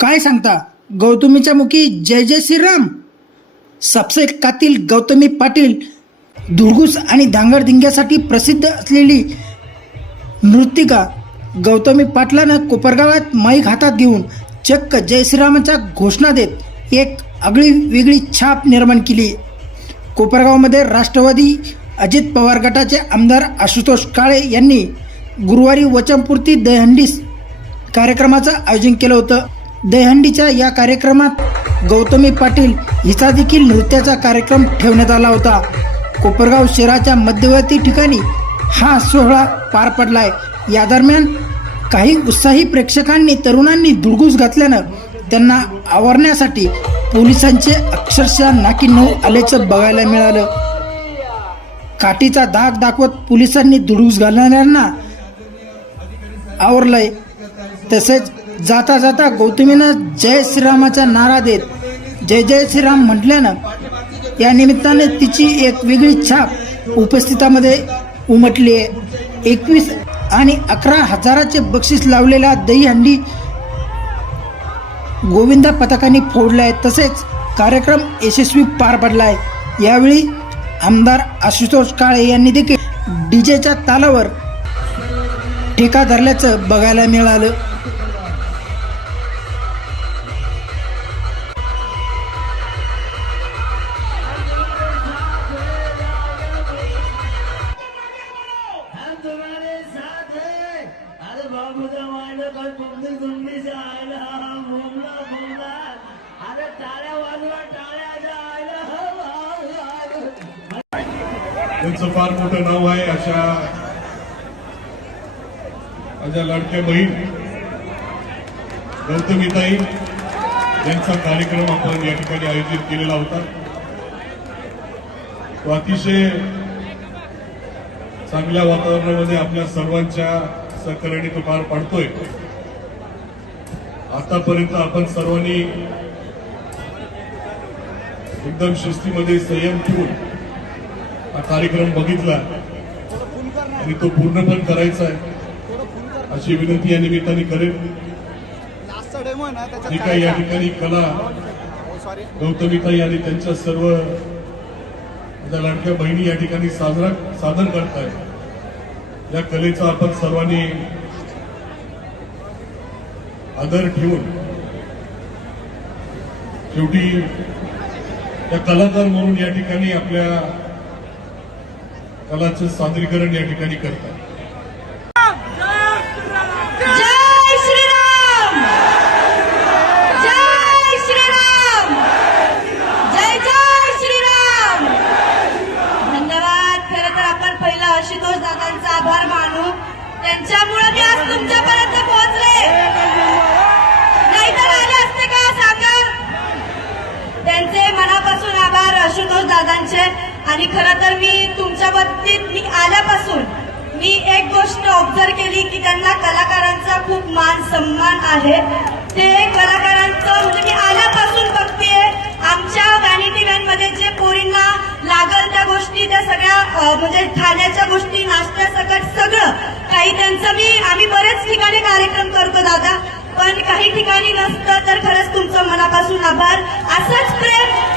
काय सांगता? गौतमीच्या मुखी जय जय श्रीराम. सपसे कातील गौतमी पाटील दुर्गुस आणि धांगडधिंग्यासाठी प्रसिद्ध असलेली नृतिका गौतमी पाटलानं कोपरगावात माईक हातात घेऊन चक्क जय श्रीरामाच्या घोषणा देत एक आगळी वेगळी छाप निर्माण केली. कोपरगावमध्ये राष्ट्रवादी अजित पवार गटाचे आमदार आशुतोष काळे यांनी गुरुवारी वचनपूर्ती दहंडीस कार्यक्रमाचं आयोजन केलं होतं. दहंडीच्या या कार्यक्रमात गौतमी पाटील हिचा देखील नृत्याचा कार्यक्रम ठेवण्यात आला होता. कोपरगाव शहराच्या मध्यवर्ती ठिकाणी हा सोहळा पार पडलाय. या दरम्यान काही उत्साही प्रेक्षकांनी तरुणांनी दुडगूस घातल्यानं त्यांना आवरण्यासाठी पोलिसांचे अक्षरशः नाकी नऊ आल्याचं बघायला मिळालं. काठीचा धाक दाखवत पोलिसांनी दुडूस घालणाऱ्यांना आवरलंय. तसेच जाता जाता गौतमीनं जय श्रीरामाचा नारा देत जय जय श्रीराम म्हटल्यानं या निमित्ताने तिची एक वेगळी छाप उपस्थितामध्ये उमटली आहे. एकवीस आणि अकरा हजाराचे बक्षीस लावलेला दहीहंडी गोविंदा पथकाने आहे तसेच कार्यक्रम यशस्वी पार पडला आहे यावेळी आमदार आशुतोष काळे यांनी देखील डीजेच्या तालावर ठेका धरल्याचं बघायला मिळालं. त्यांचं फार मोठं नाव आहे अशा माझ्या लाडक्या बहीण गौतमीताई यांचा कार्यक्रम आपण या ठिकाणी आयोजित केलेला होता. तो अतिशय चांगल्या वातावरणामध्ये आपल्या सर्वांच्या सहकार्याने तो पार पाडतोय. आतापर्यंत आपण सर्वांनी एकदम शिस्तीमध्ये संयम ठेवून हा कार्यक्रम बघितला आणि तो पूर्ण पण करायचा आहे. अशी विनंती या निमित्ताने करेन. जी काही या ठिकाणी कला सॉरी गौतमीताई आणि त्यांच्या सर्व लाडक्या बहिणी या ठिकाणी साजरा सादर करताय. या कलेचा आपण सर्वांनी आदर ठेवून शेवटी त्या कलाकार म्हणून या ठिकाणी आपल्या कलाचं सादरीकरण या ठिकाणी करतात. श्रीराम! जय श्रीराम! धन्यवाद. खरं तर आपण आशुतोष दादांचा आभार मानू. त्यांच्यामुळे मी आज तुमच्यापर्यंत पोहोचले. नाहीतर आले असते का सांगा त्यांचे मनापासून आभार आशुतोष दादांचे. आणि खरं तर मी तुमच्या बाबतीत मी आल्यापासून मी एक गोष्ट ऑब्झर्व केली की त्यांना कलाकारांचा खूप मान सन्मान आहे. ते कलाकारांचं म्हणजे मी आल्यापासून बघते आमच्या व्हॅनिटी व्हॅनमध्ये जे पोरींना लागल त्या गोष्टी त्या सगळ्या म्हणजे खाण्याच्या गोष्टी नाश्त्यासकट सगळं काही त्यांचं मी आम्ही बरेच ठिकाणी कार्यक्रम करतो दादा. पण काही ठिकाणी नसतं तर खरंच तुमचं मनापासून आभार. असंच प्रेम